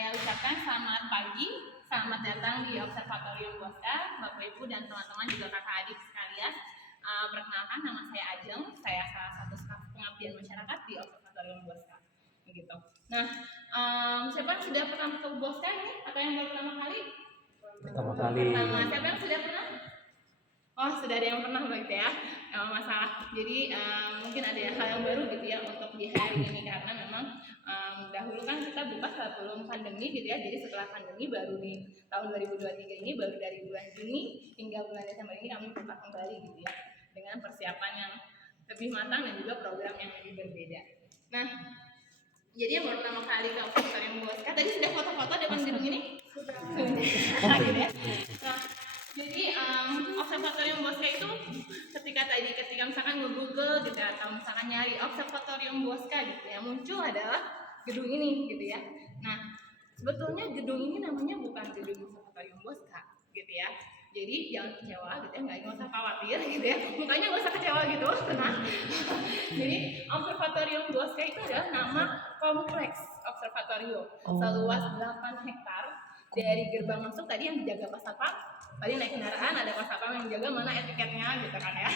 Saya ucapkan selamat pagi, selamat datang di Observatorium Bosca, Bapak Ibu dan teman-teman juga kakak adik sekalian. Perkenalkan, nama saya Ajeng, saya salah satu staf pengabdian masyarakat di Observatorium Bosca. Gitu. Nah, siapa yang sudah pernah ke Bosca ini? Atau yang baru pertama kali? Pertama kali. Siapa yang sudah pernah? Oh, sudah ada yang pernah begitu ya? Masalah. Jadi mungkin ada hal yang baru gitu ya untuk di hari ini, karena memang dahulu kan kita buka sebelum pandemi gitu ya. Jadi setelah pandemi baru di tahun 2023 ini, baru dari bulan Juni hingga bulan Desember ini kami buka kembali gitu ya, dengan persiapan yang lebih matang dan juga program yang lebih berbeda. Nah, jadi yang baru pertama kali ke Observatorium Bosca, tadi sudah foto-foto depan gedung ini? Sudah. Gitu ya. Nah, jadi Observatorium Bosca itu ketika misalkan nge-google gitu ya, atau misalkan nyari Observatorium Bosca gitu ya, muncul adalah gedung ini gitu ya. Nah, sebetulnya gedung ini namanya bukan gedung Observatorium Bosca gitu ya. Jadi jangan kecewa gitu ya, nggak usah khawatir gitu ya, mukanya nggak usah kecewa gitu, tenang. Jadi Observatorium Bosca itu adalah nama kompleks observatorium seluas 8 hektar. Dari gerbang masuk tadi yang dijaga pas satpam, tadi naik kendaraan ada pas satpam yang jaga mana etiketnya gitu kan ya.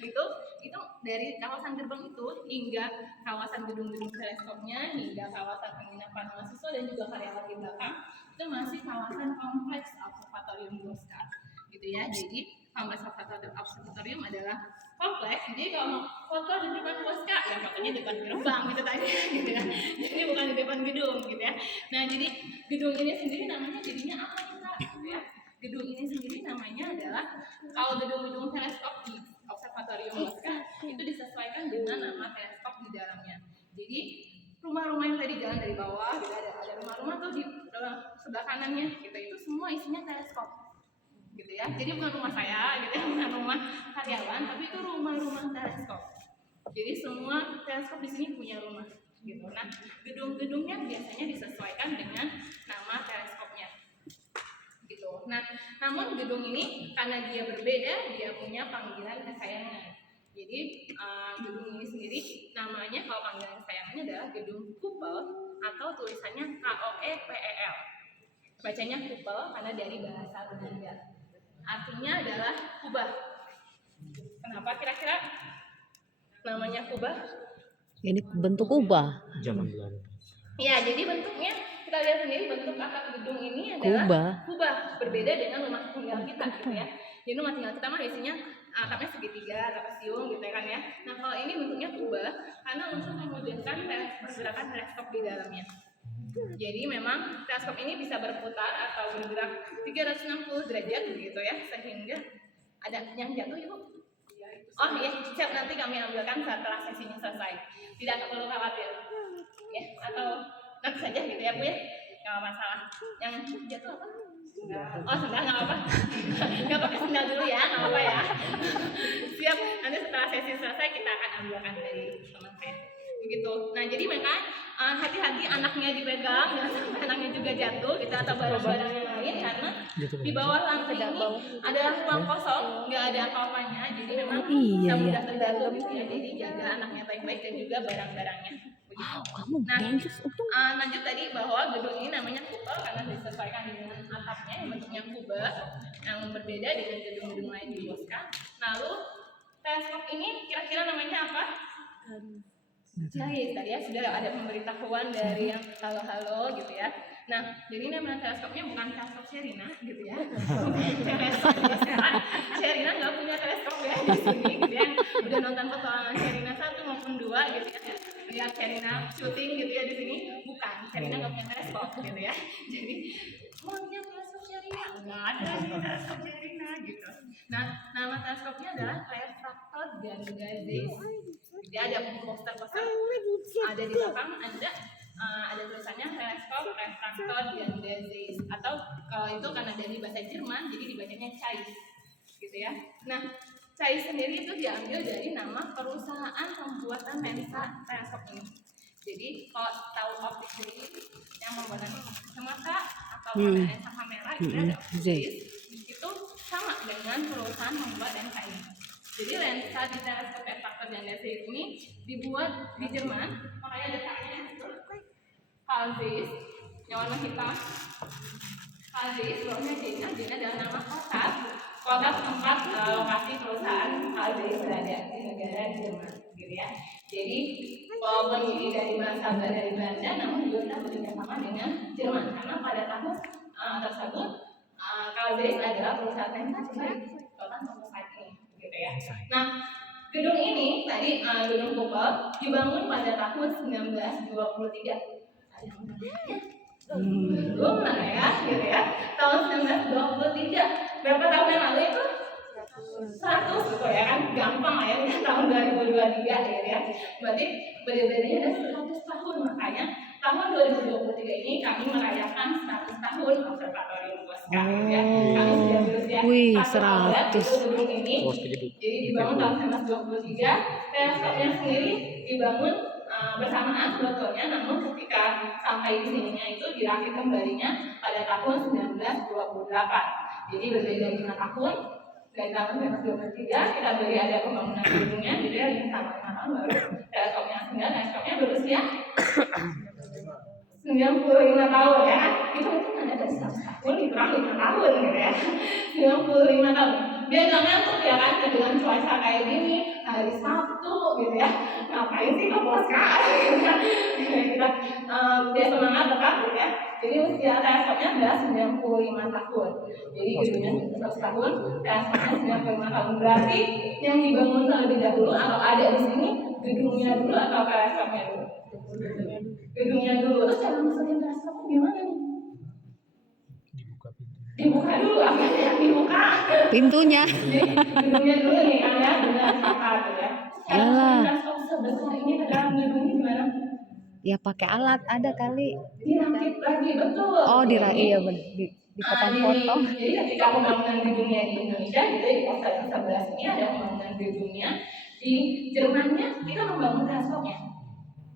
itu dari kawasan gerbang itu hingga kawasan gedung-gedung teleskopnya, hingga kawasan penginapan mahasiswa dan juga karyawan di belakang, itu masih kawasan kompleks Observatorium Bosca gitu ya. Jadi kompleks observatorium adalah kompleks. Jadi kalau mau foto di depan Bosca, ya fotonya depan gerbang gitu tadi gitu ya. Jadi bukan di depan gedung gitu ya. Nah, jadi gedung ini sendiri namanya jadinya apa kita gitu ya. Gedung ini sendiri namanya adalah, kalau gedung-gedung teleskop di Observatorium Bosca itu disesuaikan dengan nama teleskop di dalamnya. Jadi rumah-rumah yang tadi jalan dari bawah gitu, ada rumah-rumah tuh di sebelah kanannya gitu, itu semua isinya teleskop gitu ya. Jadi bukan rumah saya gitu ya, bukan rumah karyawan, tapi itu rumah-rumah teleskop. Jadi semua teleskop di sini punya rumah gitu. Nah, gedung-gedungnya biasanya disesuaikan dengan nama teleskopnya gitu. Nah, namun gedung ini karena dia berbeda, dia punya panggilan kesayangan. Jadi gedung ini sendiri namanya, kalau panggilan kesayangannya adalah gedung kupel atau tulisannya KOEPEL. Bacanya kupel karena dari bahasa Belanda. Artinya adalah kubah. Kenapa kira-kira namanya kubah? Ini bentuk kubah. Zaman Belanda. Ya, jadi bentuknya kita lihat sendiri, bentuk atap gedung ini adalah kubah. Berbeda dengan rumah tinggal kita gitu ya. Jadi rumah tinggal kita mah isinya atapnya segitiga, trapesium gitu ya kan ya. Nah, kalau ini bentuknya kubah karena untuk memudahkan pergerakan teleskop di dalamnya. Jadi memang teleskop ini bisa berputar atau bergerak 360 derajat begitu ya, sehingga ada yang jatuh Ibu. Oh iya, siap, nanti kami ambilkan setelah sesinya selesai. Tidak perlu khawatir. Ya, atau nanti saja gitu ya Bu ya. Enggak masalah. Yang jatuh apa? Oh, sendal nggak apa-apa. Nggak pakai sendal dulu ya, nggak apa-apa ya. Siap, nanti setelah sesi selesai kita akan ambilkan dari teman saya. Begitu. Nah, jadi mereka hati-hati anaknya dipegang, jangan sampai anaknya juga jatuh gitu atau barang-barang yang lain, karena di bawah lantai ini adalah ruang kosong, nggak ada apa-apanya, jadi memang bisa mudah terjatuh gitu ya. Jadi jaga anaknya baik-baik dan juga barang-barangnya. Nah, lanjut tadi bahwa gedung ini namanya kupel karena disesuaikan dengan atapnya yang bentuknya kubah, yang berbeda dengan gedung-gedung lain di Bosca. Lalu teleskop ini kira-kira namanya apa? Cahaya tadi ya, sudah ada pemberitahuan dari yang halo-halo gitu ya. Nah, jadi nama teleskopnya bukan teleskop Sherina gitu ya. Sherina nggak punya teleskop ya di sini gitu ya. Udah nonton petualangan Sherina 1 maupun 2 gitu ya. Lihat Sherina syuting gitu ya di sini. Bukan, Sherina nggak punya teleskop gitu ya. Jadi mau punya teleskop Sherina? Nggak ada nih teleskop Sherina gitu. Nah, nama teleskopnya adalah refraktor ganda Zeiss. Dia ada poster-poster ada di belakang Anda, ada tulisannya teleskop refraktor ganda Zeiss, atau kalau itu karena dari bahasa Jerman jadi dibacanya Zeiss gitu ya. Nah, Zeiss sendiri itu diambil dari nama perusahaan pembuatan lensa teleskop ini. Jadi kalau tahu optik sendiri yang membuat kacamata atau lensa kamera itu ada Zeiss, itu sama dengan perusahaan membuat lensa ini. Jadi lensa di teleskop refraktor ganda Zeiss ini dibuat di Jerman, makanya ada caranya itu Carl Zeiss. yang warna hitam. Calais, bawahnya J-nya, J-nya adalah nama kota tempat lokasi perusahaan Calais berada di negara Jerman, gitu ya. Jadi walaupun ini dari bahasa dari Belanda, namun juga kita bekerja sama dengan Jerman karena pada tahun tersebut Calais adalah perusahaan teknologi kota sampai saat ini, gitu ya. Nah, gedung ini tadi gedung Kupel dibangun pada tahun 1923. Belum lah ya, gitu ya. Tahun 1923. Berapa tahun yang lalu itu? 100 gitu ya kan, gampang lah ya, tahun 2023 gitu ya. Berarti berbedanya ada 100 tahun, makanya tahun 2023 ini kami merayakan 100 tahun Observatorium Bosca gitu ya. Kami sudah berusia Wih, 1 abad 100. itu gedung ini. Jadi dibangun tahun 1923. Teleskopnya sendiri dibangun bersamaan sebetulnya, namun ketika sampai di sininya itu dirakit kembalinya pada tahun 1928. Jadi berbeda 5 tahun. Dari tahun 1923 kita beri ada pembangunan gedungnya, jadi ada sama 5 tahun baru teleskopnya berusia 95 tahun ya. Itu mungkin ada dari 100 tahun dikurang 5 tahun gitu ya. 95 tahun. Dia nggak ngantuk ya kan, dengan cuaca kayak gini hari Sabtu gitu ya. Ngapain sih ke Bosca gitu kan. Dia semangat tetap gitu ya. Jadi usia teleskopnya adalah 95 tahun. Jadi gedungnya 100 tahun, teleskopnya 95 tahun. Berarti yang dibangun terlebih dahulu atau ada di sini gedungnya dulu atau teleskopnya dulu? Gedungnya dulu. Terus cara masukin teleskopnya gimana nih? Dibuka dulu, apa yang dibuka? Pintunya. Jadi gedungnya dulu nih kan ya, benar sepakat gitu ya. Yalah. Teleskop sebesar ini ke dalam gedungnya gimana? Ya pakai alat ada kali. Dirakit lagi, betul. Oh, iya benar. Dipotong-potong. Jadi ketika pembangunan gedungnya di Indonesia, gitu ya, di kota yang sebelah sini ada pembangunan gedungnya. Di Jermannya kita membangun teleskopnya,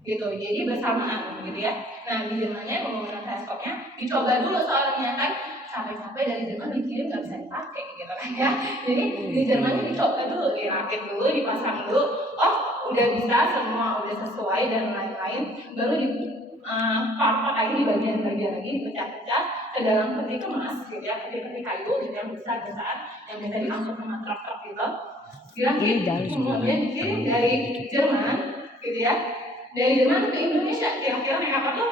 gitu. Jadi bersamaan, gitu ya. Nah di Jermannya pembangunan teleskopnya dicoba dulu soalnya kan. Capek-capek dari Jerman dikirim nggak bisa dipakai gitu kan ya. Jadi di Jerman dicoba dulu, dirakit dulu, dipasang dulu. Oh udah bisa semua, udah sesuai dan lain-lain. Baru di part-part lagi di bagian-bagian lagi dipecah-pecah ke dalam peti kemas gitu ya, peti-peti kayu gitu yang besar-besar yang bisa diangkut sama truk-truk gitu. Dirakit, kemudian dikirim dari Jerman gitu ya. Dari Jerman ke Indonesia kira-kira naik apa tuh?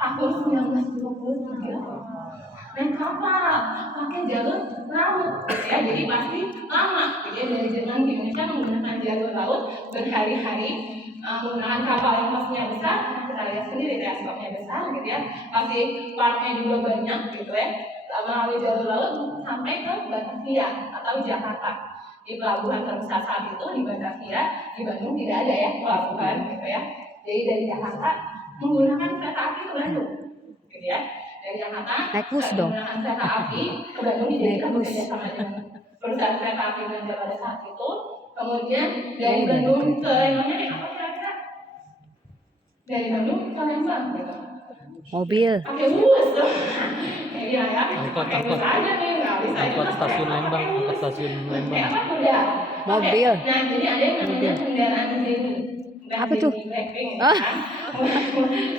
Tahun 1923. Naik kapal, pakai jalur laut, ya. Jadi pasti lama. Jadi dari Jerman ke Indonesia menggunakan jalur laut berhari-hari, menggunakan kapal yang pastinya besar. Kita lihat sendiri teleskopnya besar, gitu ya. Pasti partnya juga banyak, gitu ya. Melalui jalur laut sampai ke Batavia atau Jakarta. Di pelabuhan terbesar saat itu di Batavia, di Bandung tidak ada ya pelabuhan, gitu ya. Jadi dari Jakarta menggunakan kereta api ke Bandung, gitu ya. Dari Jakarta naik bus dong. menggunakan kereta api ke Bandung, dijadikan bekerja sama dengan perusahaan kereta api Belanda pada saat itu. Kemudian dari Bandung ke Lembangnya naik apa kira-kira? Dari Bandung ke Lembang gitu. Mobil. Pakai bus dong. Iya ya. Angkot aja nih, nggak bisa angkot stasiun Lembang, angkot stasiun Lembang. Kayak apa kuda? Mobil. Nah jadi ada yang namanya kendaraan Jenny. Apa tuh? Kan?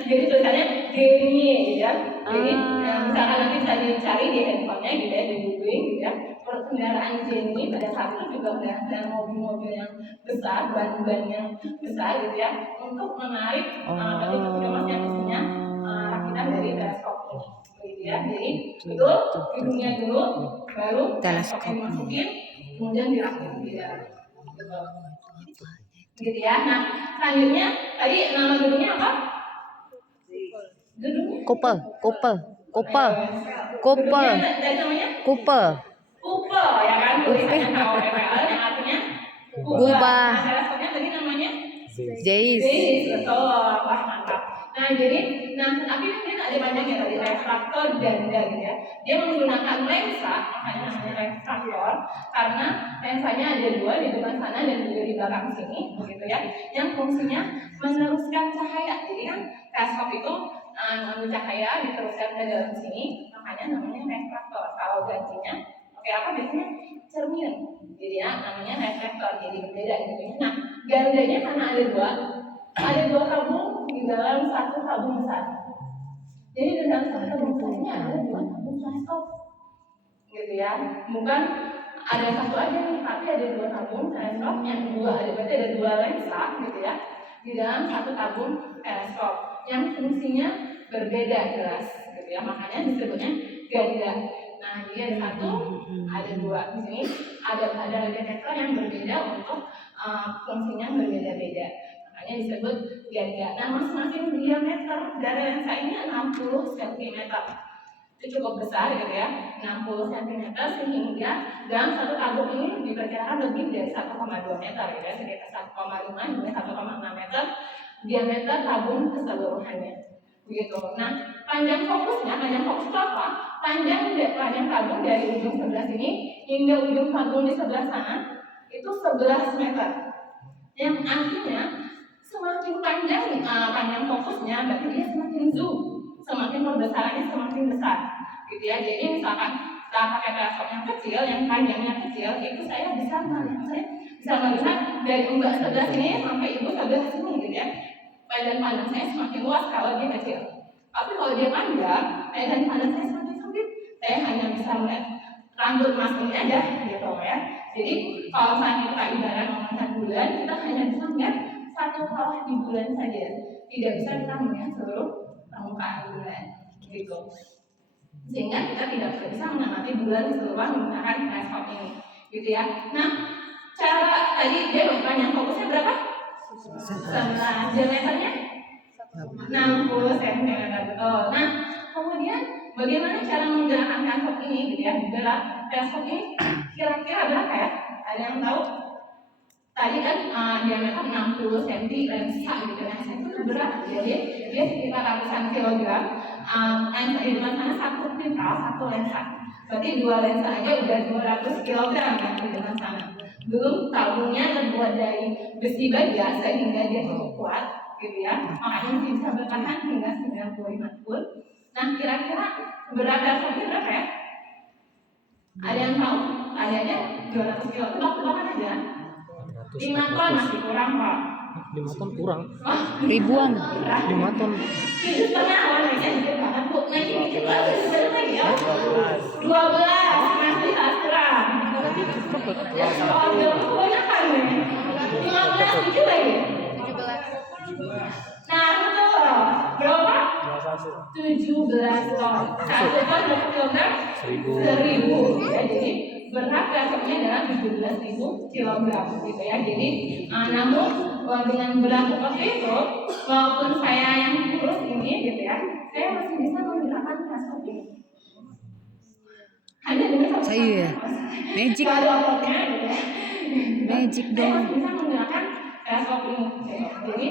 Jadi tulisannya Jenny ya. Jadi misalkan nanti bisa dicari di handphonenya gitu ya, di googling gitu ya. Kendaraan Jenny pada saat itu juga kendaraan mobil-mobil yang besar, ban-ban yang besar gitu ya, untuk menarik peti-peti kemas yang isinya rakitan dari teleskop ini, gitu ya. Jadi itu gedungnya dulu, baru teleskopnya dimasukin, kemudian dirakit di dalam, gitu ya. Nah selanjutnya tadi nama gedungnya apa? Gedungnya? Kupel. Namanya? Kupel ya kan, tulisannya KOPL yang artinya Kubah. Nah teleskopnya tadi namanya? Zeiss. Betul, wah mantap. Nah jadi, tapi kan ada banyak ya tadi refraktor ganda gitu ya. Dia menggunakan lensa, makanya namanya refraktor, karena lensanya ada 2 di depan sana dan juga di belakang sini, begitu ya. Yang fungsinya meneruskan cahaya. Jadi kan teleskop itu mengambil cahaya diteruskan ke dalam sini, makanya namanya refraktor. Kalau gantinya, apa biasanya cermin. Jadi ya namanya reflektor, jadi berbeda gitu. Nah gandanya karena ada 2 tabung di dalam 1 tabung besar. Jadi dalam satu tabung gas ini ada 2 tabung teleskop, gitu ya. Bukan ada satu aja nih, tapi ada 2 tabung teleskop yang berarti ada 2 lensa, gitu ya, di dalam satu tabung teleskop yang fungsinya berbeda jelas, gitu ya. Makanya disebutnya ganda. Nah, jadi ada 1, ada 2. Di sini ada detektor yang berbeda untuk fungsinya berbeda-beda. Makanya disebut ganda. Nah, masing-masing diameter dari lensa ini 60 cm. Itu cukup besar, gitu ya, 60 cm, sehingga dalam satu tabung ini diperkirakan lebih dari 1,2 meter, gitu ya, sekitar 1,5 hingga 1,6 meter diameter tabung keseluruhannya. Begitu. Nah, panjang fokus itu apa? Panjang tabung dari ujung sebelah sini hingga ujung tabung di sebelah sana itu 11 meter. Yang artinya semakin panjang fokusnya, berarti dia semakin zoom, semakin pembesarannya semakin besar, gitu ya. Jadi misalkan saya pakai teleskop yang kecil, yang panjangnya kecil, itu saya bisa melihat dari mbak sebelah sini sampai ibu sebelah sini, gitu ya. Medan pandang saya semakin luas kalau dia kecil. Tapi kalau dia panjang, medan pandang saya semakin sempit. Saya hanya bisa melihat rambut mas ini aja, gitu ya. Jadi kalau misalnya kita ibarat melihat bulan, kita hanya bisa melihat satu kawah di bulan saja. Tidak bisa kita melihat seluruh permukaan bulan, gitu. Sehingga kita tidak bisa mengamati bulan keseluruhan menggunakan teleskop ini, gitu ya. Nah, cara tadi dia panjang fokusnya berapa? 11 diameternya 60 cm, betul. Nah, kemudian bagaimana cara menggerakkan teleskop ini, gitu ya? Gerak teleskop ini kira-kira berapa ya? Ada yang tahu? Tadi kan diameter 60 cm lensa, gitu. Lensa itu berat, jadi dia sekitar ratusan kilogram. Lensa di depan sana satu pintal, satu lensa. Berarti 2 lensa aja udah 200 kilogram ya di depan sana. Belum tabungnya terbuat dari besi baja sehingga dia cukup kuat, gitu ya. Makanya masih bisa bertahan hingga 95 pun. Nah, kira-kira berat teleskopnya berapa ya? Ada yang tahu? Adanya 200 kilo. Tebak-tebakan aja. 5 ton masih kurang, Pak. 5 ton kurang. Ribuan. 5 ton. 7,5 warnanya dikit banget, Bu. Nah, ini dikit lagi, sebentar lagi ya. 12 masih tak kurang. Oh, kebanyakan nih. 15 dikit lagi. 17. Nah, betul. Berapa? 17 ton. 1 ton berapa kilogram? 1000. Ya, jadi berat teleskopnya adalah 17.000 kilogram, gitu ya. Jadi, namun dengan berat seperti itu, walaupun saya yang kurus ini, gitu ya, saya masih bisa menggerakkan teleskop ini. Hanya dengan satu Saya magic. Kalau ototnya, gitu ya. Magic Saya dong. masih bisa menggerakkan teleskop ini. Jadi,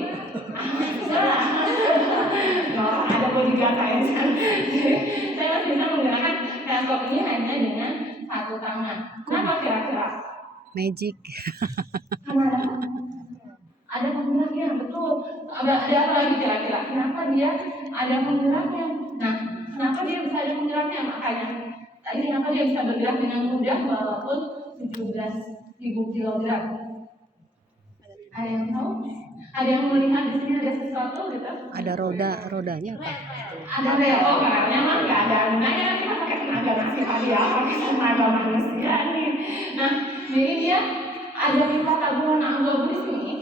ada bodyguard saya. Saya masih bisa menggerakkan teleskop ini hanya dengan satu tangan. Kenapa kira-kira? Magic. Ada penggeraknya, betul. Ada apa lagi kira-kira? Kenapa dia ada penggeraknya? Nah, kenapa dia bisa ada penggeraknya? Makanya tadi kenapa dia bisa bergerak dengan mudah walaupun 17.000 kilogram? Ada yang tahu? Ada yang melihat di sini ada sesuatu gitu? Ada rodanya apa? Ada rel, karena memang nggak ada gunanya, kita pakai tenaga manusia, pakai tenaga manusia nih. Nah, jadi dia ada pipa tabungan abu-abu di sini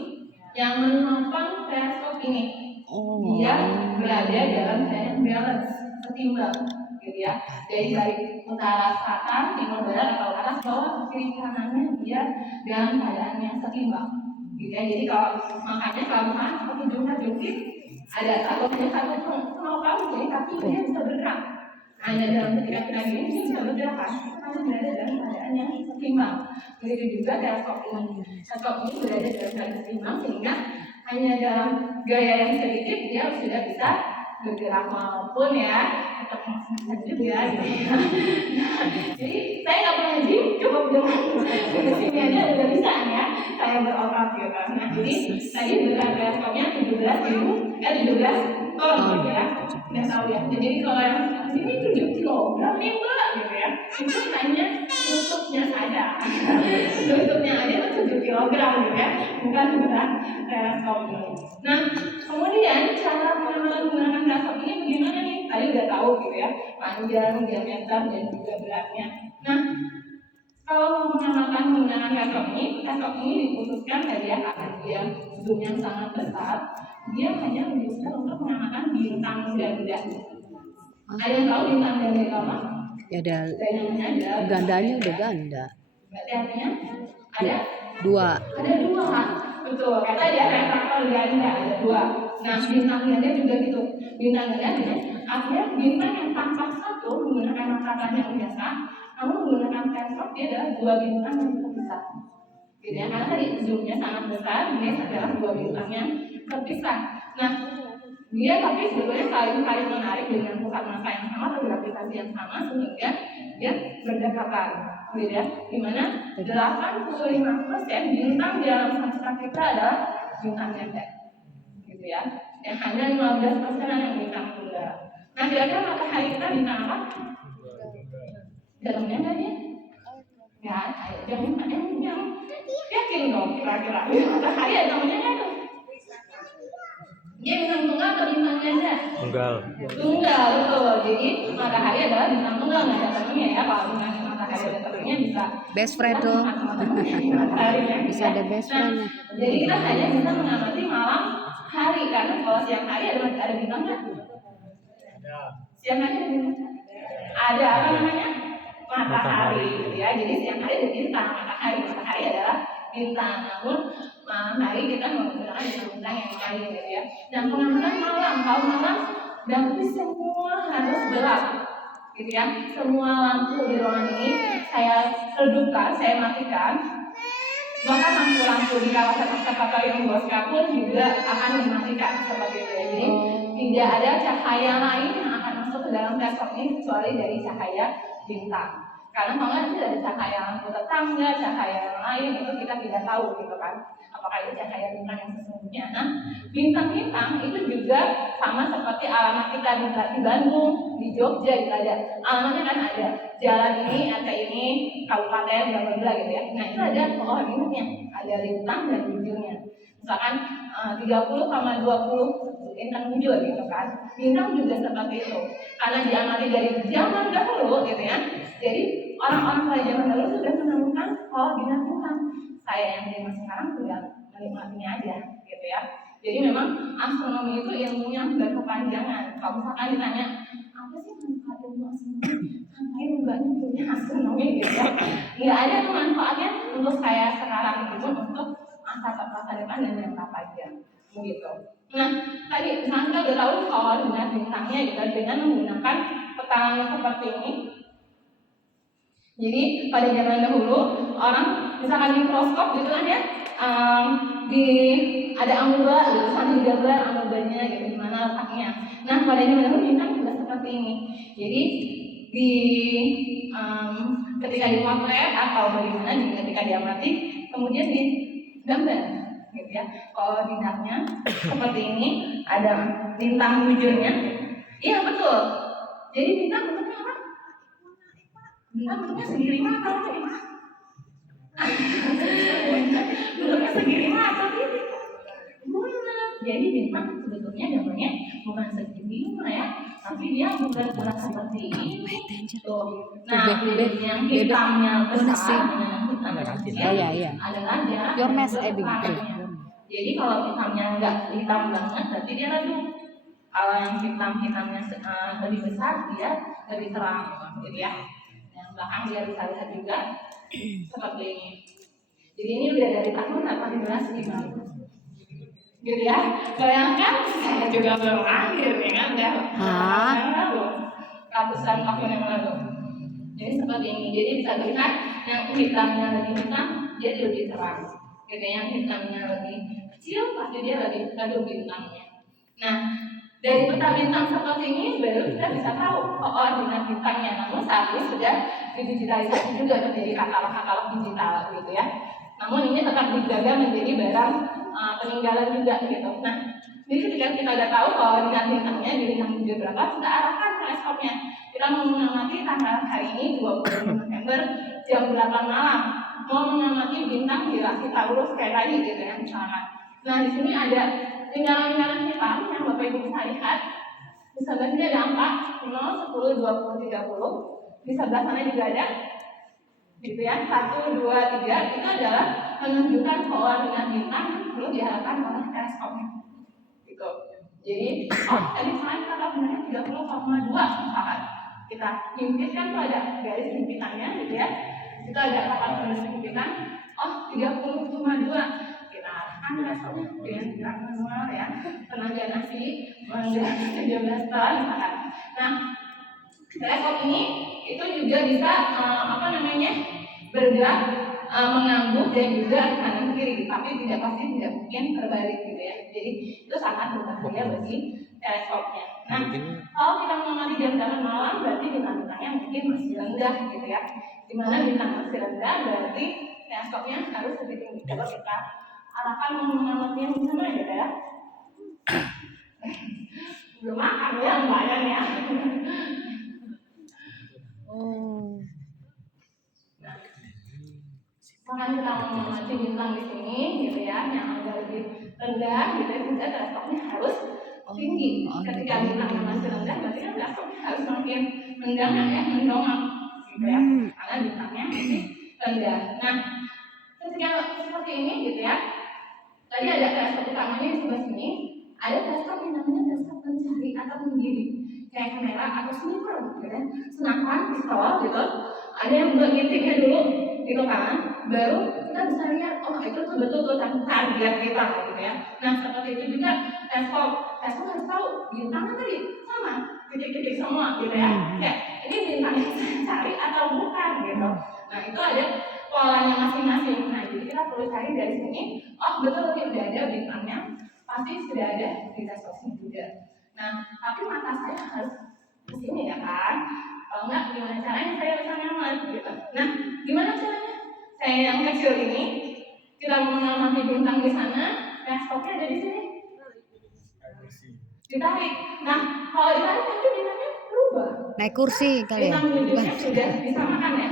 yang menopang teleskop ini. Dia berada dalam keadaan balance, setimbang, gitu ya. Dari utara selatan, timur barat atau atas bawah kiri kanannya dia dalam keadaan yang setimbang, gitu ya. Jadi kalau makanya kalau misalnya seperti jungkir-jungkir ada satu penopang ini, tapi dia bisa bergerak. Hanya dalam ketika ini dia bisa bergerak kan, karena berada dalam keadaan yang setimbang. Begitu juga teleskop ini. Teleskop ini berada dalam keadaan setimbang sehingga hanya dalam gaya yang sedikit dia sudah bisa bergerak, maupun ya tetap bisa juga gitu ya. Jadi saya nggak pernah gym, cukup dengan sini aja udah bisa ya saya berotot gitu. Nah, jadi tadi berat teleskopnya 17 ton ya, nggak tahu ya. Jadi kalau yang ini 7 kilogram nih Mbak gitu ya, itu hanya tutupnya saja. Tutupnya aja tuh 7 kilogram. kilogram gitu ya, bukan berat teleskop ini. Nah, kemudian cara pengamatan menggunakan teleskop ini bagaimana nih? Tadi udah tahu gitu ya, panjang, diameter, dan juga beratnya. Nah, kalau mengamalkan menggunakan teleskop ini dikhususkan dari karena dia zoom yang sangat besar, dia hanya dikhususkan untuk mengamalkan bintang ganda. Ada yang tahu bintang ganda itu apa? Ya ada Gandanya ada. gandanya udah ganda. Berarti artinya ada Dua. ada dua, betul. Kata dia retraktor ganda ada dua. Nah, bintang ganda juga gitu. Bintang ganda artinya bintang yang tampak satu menggunakan mata panjang biasa, namun menggunakan teleskop dia adalah dua bintang yang terpisah. Gitu ya, karena tadi zoomnya sangat besar, dia adalah dua bintang yang terpisah. Nah, dia tapi sebetulnya saling menarik dengan pusat massa yang sama atau gravitasi yang sama sehingga dia berdekatan. Gitu ya, dimana 85% bintang di dalam sastra kita adalah bintang ganda. Gitu ya, yang hanya 15% yang bintang tunggal. Nah, kira-kira matahari kita bintang apa? Dalamnya nggak dia? Ya, jangan yang yakin dong kira-kira matahari ada namanya nggak tuh? Dia bintang tunggal atau bintang ganda? Tunggal. Tunggal, betul. Jadi matahari adalah bintang tunggal, nggak ada temennya ya. Kalau bintang matahari ada temennya bisa Best friend dong. mataharinya. Bisa ada best friend-nya. Jadi kita hanya bisa mengamati malam hari karena kalau siang hari ada bintangnya. Siang hari ada bintang. Ada apa namanya? Matahari, gitu ya. Jadi siang hari ada bintang, matahari adalah bintang. Namun malam hari kita menggunakan bintang yang lain, gitu ya. Dan pengamatan malam, kalau malam berarti semua harus gelap, gitu ya. Semua lampu di ruangan ini saya redupkan, saya matikan. Bahkan lampu-lampu di kawasan observatorium Bosca pun juga akan dimatikan seperti itu ya. Jadi tidak ada cahaya lain yang akan masuk ke dalam teleskop ini kecuali dari cahaya bintang. Karena kalau nanti ada cahaya lampu tetangga, cahaya yang lain itu kita tidak tahu gitu kan. Apakah itu cahaya bintang yang sesungguhnya? Nah, bintang-bintang itu juga sama seperti alamat kita di Bandung, di Jogja gitu ada. Alamatnya kan ada. Jalan ini, RT ini, kabupaten, bla bla bla gitu ya. Nah, itu ada koordinatnya, ada bintang dan bujurnya. Misalkan 30,20 bintang bujur gitu kan. Bintang juga seperti itu. Karena diamati dari zaman dahulu gitu ya. Jadi orang-orang pada zaman dahulu sudah menemukan bintang-bintang. Saya yang di masa sekarang sudah menikmatinya aja gitu ya. Jadi memang astronomi itu ilmunya berkepanjangan. Kalau misalkan ditanya apa sih manfaat ilmu astronomi? Ngapain enggaknya punya astronomi gitu ya? Nggak ada tuh manfaatnya untuk saya sekarang itu untuk masa depan dan jangka panjang begitu. Nah, tadi misalnya kita udah tahu koordinat bintangnya gitu dengan menggunakan peta langit seperti ini. Jadi pada zaman dahulu orang misalkan mikroskop gitu kan ya, ada amuba gitu, sambil digambar amubanya gitu di mana letaknya. Nah pada zaman dahulu bintang juga seperti ini. Jadi ketika dimotret atau bagaimana ketika diamati kemudian digambar gitu ya. Koordinatnya seperti ini, ada bintang bujurnya. Iya betul. Jadi bintang bentuknya apa? Bintang bentuknya segiri mata nih. Bentuknya segiri mata gitu. Benar. Jadi bintang sebetulnya gambarnya bukan segini ya, tapi dia bulat-bulat seperti ini. Tuh. Nah, yang hitamnya besar, Iya. adalah jarak Your mess, Jadi kalau hitamnya nggak hitam banget, berarti dia redup. Kalau yang hitamnya lebih besar, dia lebih terang, gitu ya. Yang belakang dia bisa lihat juga seperti ini. Jadi ini udah dari tahun 1850, gitu ya. Bayangkan saya juga belum lahir, ya kan? Ratusan tahun yang lalu. Jadi seperti ini. Jadi bisa dilihat yang hitamnya lebih hitam, dia lebih terang. Gitu, yang hitamnya lebih kecil, pasti dia lebih redup bintangnya. Nah, dari peta bintang seperti ini baru kita bisa tahu koordinat bintangnya. Namun saat ini sudah digitalisasi juga menjadi katalog digital gitu ya. Namun ini tetap dijaga menjadi barang peninggalan juga gitu. Nah, jadi ketika kita udah tahu koordinat bintangnya di bintang bujur berapa, kita arahkan teleskopnya. Kita mengamati tanggal hari ini 25 November jam 8 malam. mau mengamati bintang di rasi Taurus kayak tadi gitu ya misalkan. Nah di sini ada lingkaran-lingkaran hitam yang Bapak Ibu bisa lihat. Di sebelah sini ada angka 0, 10, 20, 30. Di sebelah sana juga ada gitu ya 1, 2, 3. Itu adalah menunjukkan koordinat bintang yang perlu diharapkan oleh teleskopnya gitu. Jadi tadi saya kata benernya 30,2 misalkan. Kita himpitkan tuh ada garis himpitannya gitu ya. Itu ada 8 garis himpitan. 30,2. Kita arahkan teleskopnya dengan gerak manual ya. Tenaga nasi menggerak 17 ton misalkan. Nah, teleskop ini itu juga bisa bergerak mengambil dan juga kanan kiri, tapi tidak mungkin terbalik gitu ya. Jadi itu sangat berbahaya bagi teleskopnya. Nah, kalau kita mengamati jam-jam malam berarti bintang-bintangnya mungkin masih rendah gitu ya. Dimana bintang masih rendah berarti teleskopnya harus lebih tinggi. Kalau kita arahkan mengamatinya di sana gitu ya. Belum makan ya, lumayan ya. Makanya kita mengamati bintang di sini gitu ya, yang agak lebih rendah gitu ya, sehingga teleskopnya harus tinggi. Ketika bintangnya masih rendah, berarti kan teleskopnya harus semakin mendongak ya, gitu ya, karena bintangnya masih rendah. Nah, ketika seperti ini gitu ya, tadi ada teleskop utamanya di sebelah sini, ada teleskop yang namanya teleskop pencari atau penggiri, kayak kamera atau sniper gitu ya, senapan, pistol gitu. Ada yang buat ngitiknya dulu gitu kan, baru kita bisa lihat itu tuh betul target kita gitu ya. Nah seperti itu juga teleskop harus tahu bintangnya tadi sama titik-titik semua gitu ya. Ya ini bintang yang saya cari atau bukan gitu. Nah itu ada polanya masing-masing. Nah jadi kita perlu cari dari sini. Betul ini udah ada bintangnya, pasti sudah ada di teleskopnya juga. Nah tapi mata saya harus ke sini ya kan. Kalau enggak, gimana caranya saya bisa nyaman gitu. Nah, gimana caranya? Saya yang kecil ini, kita mengamati bintang di sana, teleskopnya ada di sini. Ditarik. Nah, kalau ditarik nanti bintangnya berubah. Naik kursi kali ya? Bintang wujudnya sudah disamakan ya.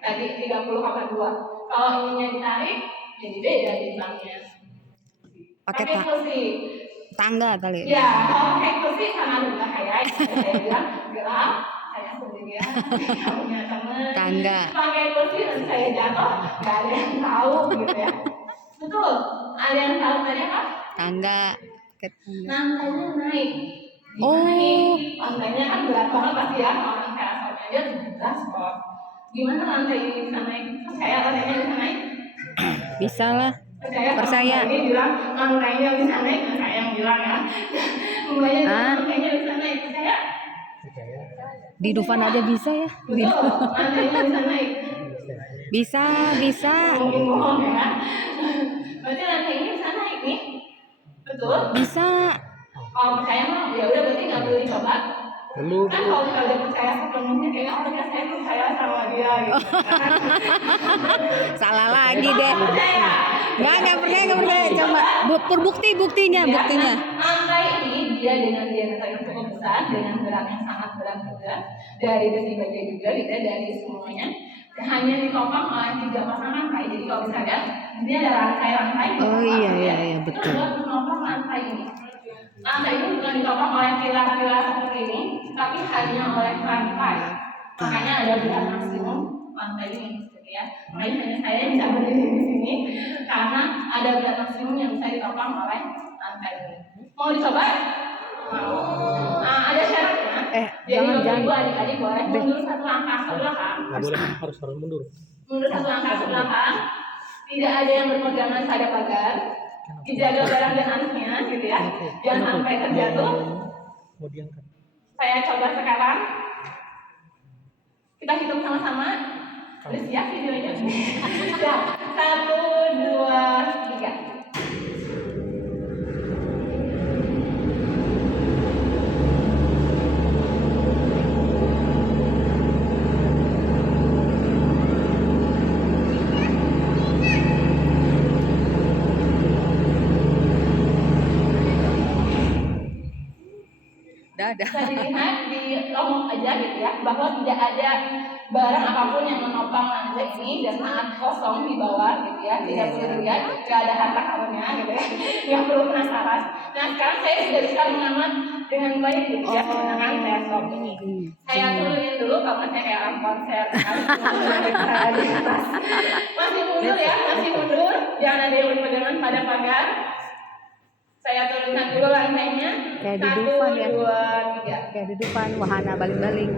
Tadi 30,2. Kalau ininya ditarik, jadi beda bintangnya. Pakai kursi. Tangga kali. Ya, kalau pakai kursi sangat berbahaya. Saya bilang gelap. Saya sendirian, punya teman. Tangga. Pakai kursi dan saya jatuh, nggak ada yang tahu gitu ya. Betul, ada yang tahu tadi apa? Tangga. Lantainya naik. Naik. Lantainya kan berat banget pasti ya. Orang teleskopnya aja 17 kok. Gimana lantai ini bisa naik? Percaya lantainya bisa naik? Bisa lah. Percaya. Ini bilang lantainya bisa naik, saya yang bilang ya. Mulainya lantainya bisa naik, percaya? Di Dufan aja bisa ya? Betul, lantainya bisa naik. Bisa. Bohong ya. Berarti lantai ini bisa naik nih. Betul? Bisa. Kalau percaya mah ya udah berarti nggak perlu dicoba. Perlu. Kan kalau kita udah percaya sepenuhnya kayaknya harusnya saya percaya sama dia gitu. Salah lagi deh. Percaya. Nggak percaya. Coba buktinya. Lantai ini dia dengan diameter yang cukup besar, dengan berat yang sangat berat juga, dari besi baja juga gitu ya, dari semuanya hanya ditopang oleh 3 pasang rantai. Jadi kalau bisa lihat ini ada rantai-rantai. Oh iya betul. Itu buat menopang rantai ini. Lantai ini bukan ditopang oleh pilar-pilar seperti ini, tapi hanya oleh rantai. Makanya ada berat maksimum lantai ini gitu ya. Makanya hanya saya yang bisa berdiri di sini karena ada berat maksimum yang bisa ditopang oleh lantai ini. Mau dicoba? Ada syaratnya. Jadi jangan. Ibu adik-adik boleh mundur 1 langkah ke belakang. Nggak boleh, harus mundur. Mundur 1 langkah ke belakang. Tidak ada yang berpegangan pada pagar. Dijaga barang dan anaknya gitu ya. Jangan sampai terjatuh. Mau diangkat. Saya coba sekarang. Kita hitung sama-sama. Udah siap videonya? Siap. 1, 2, 3. Bisa dilihat di contoh aja gitu ya, bahwa tidak ada barang apapun yang menopang lantai ini dan sangat kosong di bawah gitu ya, tidak perlu dilihat, tidak ada harta karunnya gitu ya, nggak perlu penasaran. Nah sekarang saya sudah bisa mengamat dengan baik gitu ya menggunakan teleskop ini. Saya turunin dulu karena saya kayak orang konser di atas. Masih mundur ya, masih mundur, jangan ada yang berpegangan pada pagar. Saya turunkan dulu lantainya. Kayak di 1, Dufan ya. 2, 3. Kayak di depan wahana baling-baling.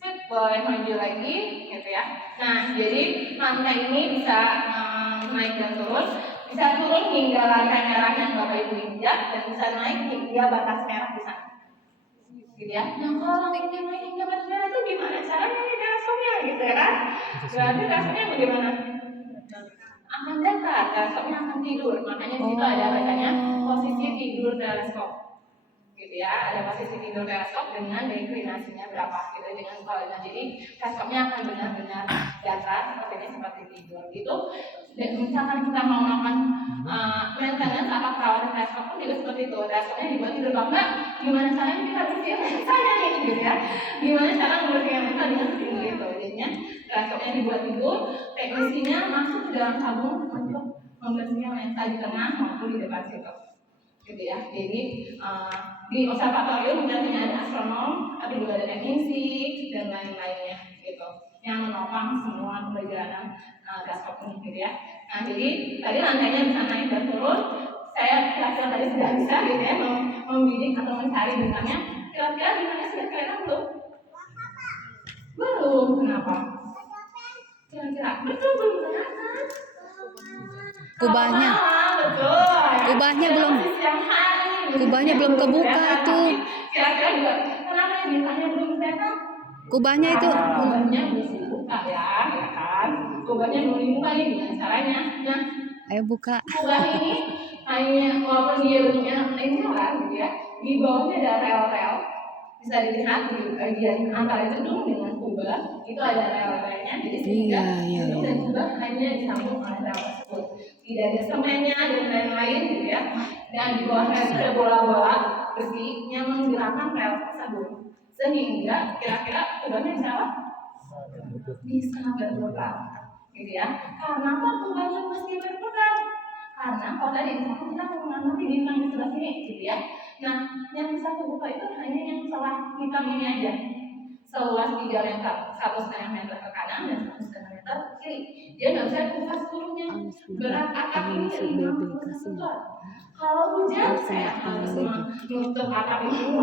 Sip, boleh maju lagi gitu ya. Nah, jadi lantai ini bisa naik dan turun, bisa turun hingga lantai merah yang Bapak Ibu injak dan bisa naik hingga batas merah di sana. Gitu ya. Nah, kalau lantai ini naik hingga batas merah itu gimana caranya nih teleskopnya gitu ya kan? Berarti teleskopnya bagaimana? Akan datar, teleskopnya akan tidur. Makanya di situ ada bacanya posisi tidur teleskop. Gitu ya, ada posisi tidur teleskop dengan deklinasinya berapa gitu, dengan koordinat. Jadi teleskopnya akan benar-benar datar seperti tidur gitu. Dan misalkan kita mau melakukan maintenance atau perawatan teleskop pun juga seperti itu. Teleskopnya dibuat tidur kalau enggak, gimana caranya kita bersihin lensanya nih gitu ya. Gimana cara membersihkan lensa dengan tidur itu. Jadinya teleskopnya dibuat tidur, teknisinya masuk ke dalam tabung untuk membersihkan lensa di tengah maupun di depan situ. Gitu ya. Jadi di observatorium biasanya ada astronom, tapi juga ada teknisi dan lain-lainnya gitu yang menopang semua perjalanan teleskop ini gitu ya. Nah jadi tadi lantainya bisa naik dan turun. Saya kira-kira tadi sudah bisa gitu ya membidik atau mencari bintangnya. Kira-kira bintangnya sudah kelihatan belum? Belum. Kenapa? Kira-kira betul belum kelihatan. Kubahnya. Betul. Kubahnya belum. Siang hari. Kubahnya belum kebuka itu. Kira-kira juga kenapa ya bintangnya belum kelihatan? Kubahnya itu. Kubahnya belum dibuka ya kan? Kubahnya belum dibuka nih gimana caranya? Nah, Ayo buka. kubah ini hanya walaupun dia bentuknya lingkaran gitu ya, di bawahnya ada rel-rel. Bisa dilihat di bagian antara gedung dengan kubah itu ada rel-relnya, jadi sehingga gedung dan kubah hanya disambung oleh rel tersebut. Tidak ada semennya dan lain-lain gitu ya. Dan di bawah rel itu ada bola-bola besi yang menggerakkan rel tersebut. Sehingga kira-kira kubahnya bisa apa? Bisa berputar, gitu ya. Karena apa kubahnya mesti berputar? Karena kalau tadi misalkan kita mau mengamati bintang di sebelah sini, gitu ya. Nah, yang bisa terbuka itu hanya yang celah hitam ini aja. Seluas 3 meter, 1,5 meter ke kanan dan 1,5 meter ke kiri. Dia nggak bisa buka seluruhnya. Berat atap ini 50 ton. Kalau hujan, saya harus menutup atap itu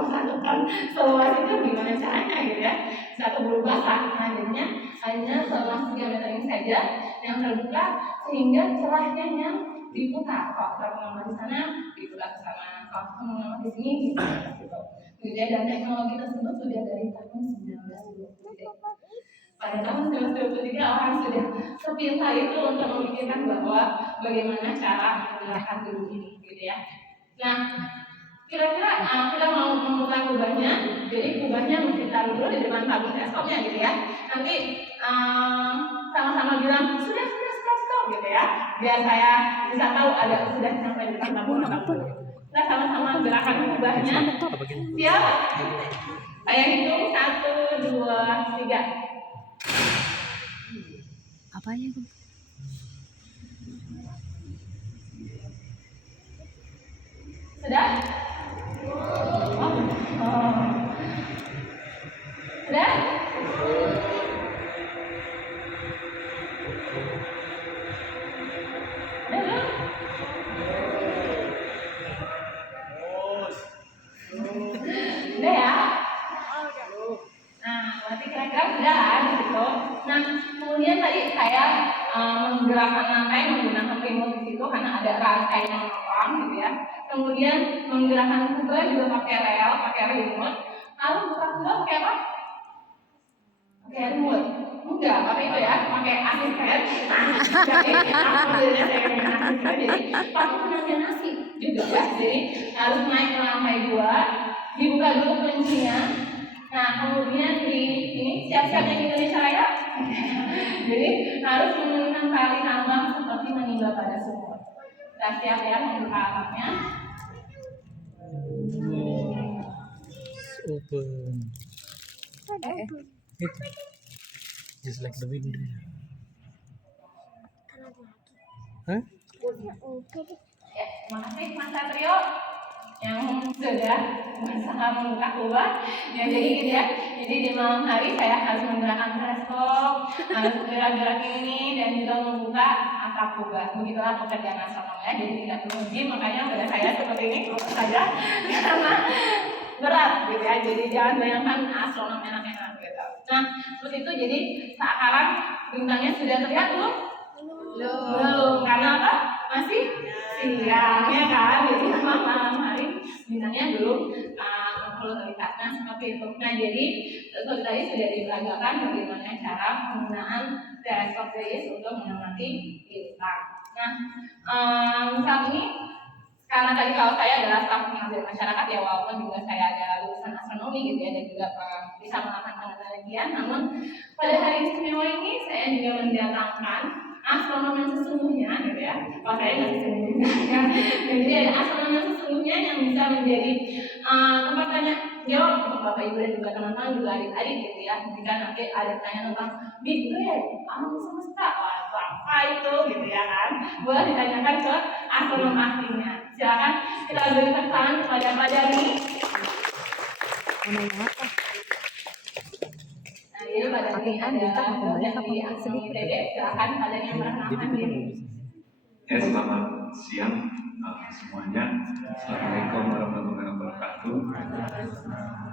seluas itu gimana caranya gitu ya. Satu berubah nah jadinya hanya seluas 3 meter ini saja yang terbuka sehingga celahnya yang diputar. Kalau kita mengamati di sana diputar ke sana, kalau kita mengamati di sini diputar gitu. Dan teknologi tersebut sudah dari tahun 1923. Pada tahun 1923 orang sudah sepintar itu untuk memikirkan bahwa bagaimana cara menggunakan gedung ini, gitu ya. Nah, kira-kira kita mau memutar kubahnya, jadi kubahnya mesti taruh dulu di depan tabung teleskopnya, gitu ya. Nanti sama-sama bilang sudah stop, gitu ya. Biar saya bisa tahu ada sudah sampai di depan tabung atau belum. Kita sama-sama gerakan kubahnya. Siap? Saya hitung 1, 2, 3. Apanya? Sudah? Sudah? Udah ya? Nah, berarti kira-kira sudah kan gitu. Nah, kemudian tadi saya menggerakkan lantai menggunakan remote di situ karena ada rantai yang menopang gitu ya. Kemudian menggerakkan kubah juga pakai rel, pakai remote. Lalu buka kubah pakai apa? Kenwood enggak, tapi itu ya pakai asisten. Jadi alhamdulillah saya punya asisten, jadi pakai penanya nasi juga ya. Jadi harus naik ke lantai 2, dibuka dulu kuncinya. Nah kemudian di ini siap-siap yang Indonesia Raya. Jadi harus menggunakan tali tambang seperti menimba pada sumur. Kita siap ya membuka alatnya. Open. It just like the wind. Hah? Ya, terima kasih Mas Satrio yang sudah berusaha membuka kubah. Ya jadi gitu ya. Jadi di malam hari saya harus menggunakan teleskop, harus gerak-gerak ini dan juga membuka atap kubah. Begitulah pekerjaan astronom ya. Jadi tidak perlu gym, makanya pada saya seperti ini kurus saja karena berat gitu ya. Jadi jangan bayangkan astronom enak-enak gitu. Nah seperti itu, jadi sekarang bintangnya sudah terlihat belum? Belum, karena apa? Masih siang ya kan, jadi memang malam hari bintangnya belum perlu terlihat. Nah seperti itu. Nah jadi seperti tadi sudah diperagakan bagaimana cara penggunaan teleskop Zeiss untuk mengamati bintang. Nah saat ini karena tadi kalau saya adalah staf pengabdian masyarakat ya, walaupun juga saya ada lulusan astronomi gitu ya, dan juga bisa melakukan penelitian, namun pada hari istimewa ini saya juga mendatangkan astronom yang sesungguhnya gitu ya. Kalau saya nggak sesungguhnya ya. Jadi ada astronom yang sesungguhnya yang bisa menjadi tempat tanya jawab untuk Bapak Ibu dan juga teman-teman, juga adik-adik gitu ya. Jika nanti ada tanya tentang Big Bang, alam semesta, apa itu gitu ya kan, boleh ditanyakan ke astronom ahlinya. Silakan kita berikan tangan kepada Pak Dani. Nah, ini Pak Dani ada dari astronomi ITB. Silakan Pak Dani yang memperkenalkan diri. Ya, selamat siang semuanya. Assalamualaikum warahmatullahi wabarakatuh.